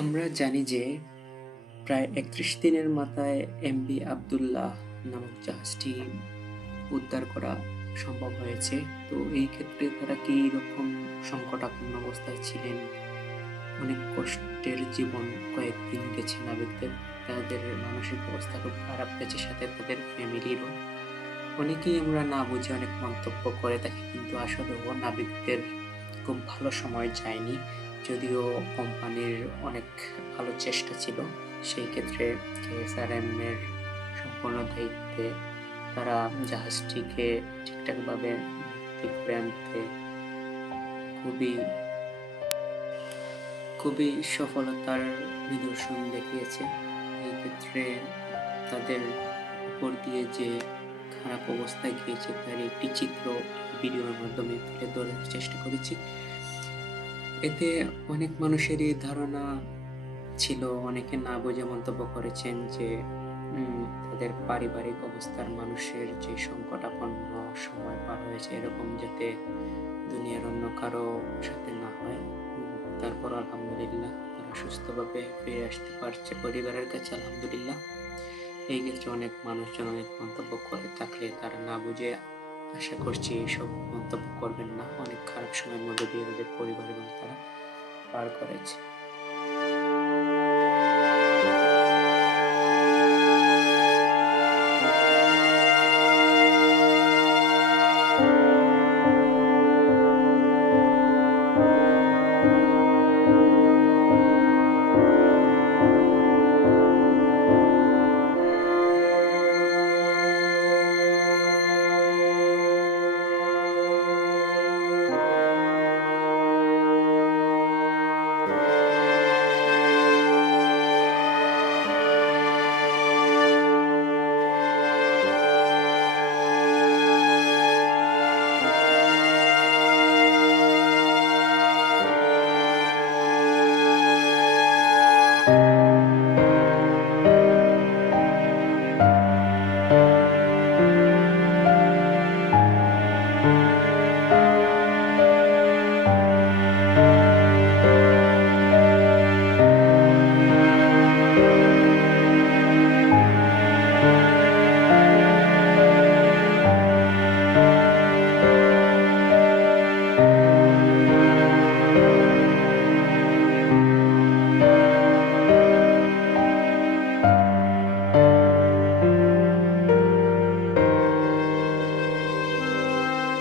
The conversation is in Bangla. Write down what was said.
আমরা জানি যে প্রায় একত্রিশ দিনের মাথায় এমবি আবদুল্লাহ নামক জাহাজটি উদ্ধার করা সম্ভব হয়েছে। তো এই ক্ষেত্রে তারা কি রকম সংকটাপন্ন অবস্থায় ছিলেন? অনেক কষ্টের জীবন কয়েকদিন গেছে নাবিকদের। তাদের মানসিক অবস্থা খুব খারাপ গেছে সাথে তাদের ফ্যামিলিরও। অনেকেই আমরা না বুঝে অনেক মন্তব্য করে থাকি, কিন্তু আসলে ও নাবিকদের খুব ভালো সময় যায়নি। কোম্পানির অনেক ভালো চেষ্টা ছিল, সেই ক্ষেত্রে কেএসআরএম এর সম্পূর্ণ দায়িত্বে তারা জাহাজটিকে ঠিকঠাকভাবে ঠিক করে আনতে খুবই খুবই সফলতার নিদর্শন দেখিয়েছে। এই ক্ষেত্রে তাদের উপর দিয়ে যে খারাপ অবস্থায় গিয়েছে, তার একটি চিত্র ভিডিওর মাধ্যমে তুলে ধরার চেষ্টা করেছি। এতে অনেক মানুষেরই ধারণা ছিল, অনেকে না বুঝে মন্তব্য করেছেন যে তাদের পারিবারিক অবস্থার মানুষের যে সংকটাপন্ন সময় পার হয়েছে এরকম যাতে দুনিয়ার অন্য কারও সাথে না হয় তারপর আলহামদুলিল্লাহ তারা সুস্থভাবে ফিরে আসতে পারছে পরিবারের কাছে আলহামদুলিল্লাহ। এই ক্ষেত্রে অনেক মানুষজন অনেক মন্তব্য করে থাকলে তারা না বুঝে আশা করছি এইসব মন্তব্য করবেন না। অনেক খারাপ সময়ের মধ্যে দিয়ে তাদের পরিবার এবং তারা পার করেছে।